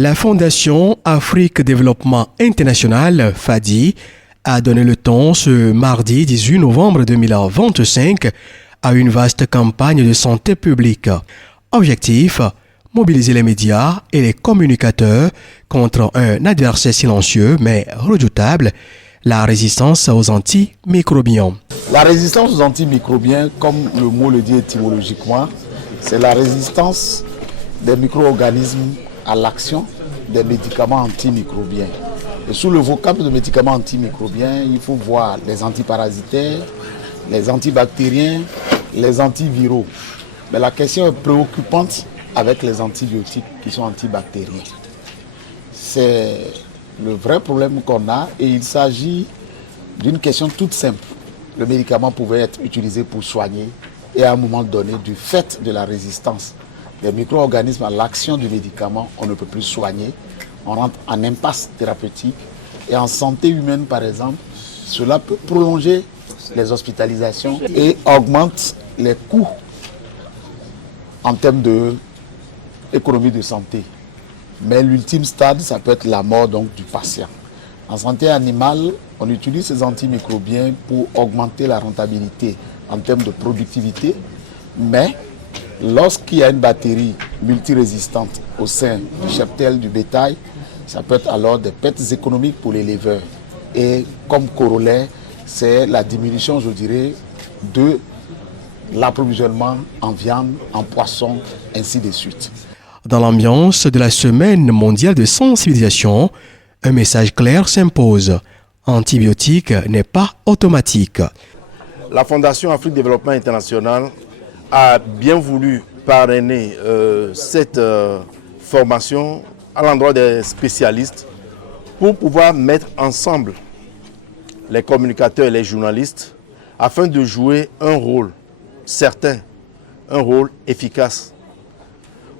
La Fondation Afrique Développement International, FADI, a donné le ton ce mardi 18 novembre 2025 à une vaste campagne de santé publique. Objectif, mobiliser les médias et les communicateurs contre un adversaire silencieux mais redoutable, la résistance aux antimicrobiens. La résistance aux antimicrobiens, comme le mot le dit étymologiquement, c'est la résistance des micro-organismes à l'action des médicaments antimicrobiens. Et sous le vocable de médicaments antimicrobiens, il faut voir les antiparasitaires, les antibactériens, les antiviraux. Mais la question est préoccupante avec les antibiotiques qui sont antibactériens. C'est le vrai problème qu'on a et il s'agit d'une question toute simple. Le médicament pouvait être utilisé pour soigner et à un moment donné, du fait de la résistance des micro-organismes à l'action du médicament, on ne peut plus soigner. On rentre en impasse thérapeutique et en santé humaine par exemple, cela peut prolonger les hospitalisations et augmente les coûts en termes d'économie de santé. Mais l'ultime stade, ça peut être la mort donc, du patient. En santé animale, on utilise ces antimicrobiens pour augmenter la rentabilité en termes de productivité, mais lorsqu'il y a une bactérie multirésistante au sein du cheptel du bétail, ça peut être alors des pertes économiques pour l'éleveur. Et comme corollaire, c'est la diminution, je dirais, de l'approvisionnement en viande, en poisson, ainsi de suite. Dans l'ambiance de la Semaine mondiale de sensibilisation, un message clair s'impose. Antibiotique n'est pas automatique. La Fondation Afrique Développement International a bien voulu parrainer cette formation à l'endroit des spécialistes pour pouvoir mettre ensemble les communicateurs et les journalistes afin de jouer un rôle certain, un rôle efficace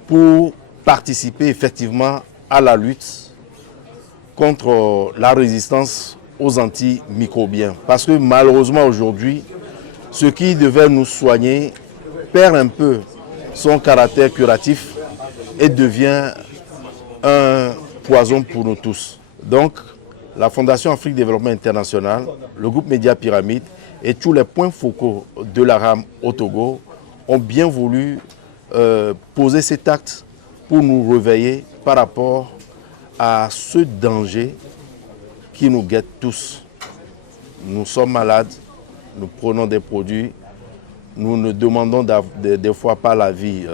pour participer effectivement à la lutte contre la résistance aux antimicrobiens. Parce que malheureusement aujourd'hui, ce qui devait nous soigner perd un peu son caractère curatif et devient un poison pour nous tous. Donc, la Fondation Afrique Développement International, le groupe Média Pyramide et tous les points focaux de la RAM au Togo ont bien voulu poser cet acte pour nous réveiller par rapport à ce danger qui nous guette tous. Nous sommes malades, nous prenons des produits, nous ne demandons des fois pas l'avis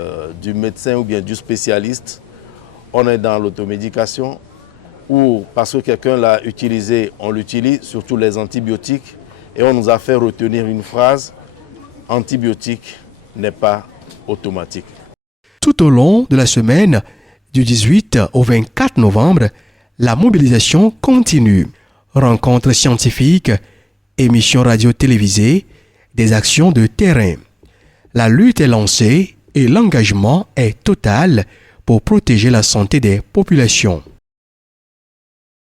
du médecin ou bien du spécialiste. On est dans l'automédication ou parce que quelqu'un l'a utilisé, on l'utilise, surtout les antibiotiques, et on nous a fait retenir une phrase, antibiotique n'est pas automatique. Tout au long de la semaine, du 18 au 24 novembre, la mobilisation continue. Rencontres scientifiques, émissions radio-télévisées, des actions de terrain. La lutte est lancée et l'engagement est total pour protéger la santé des populations.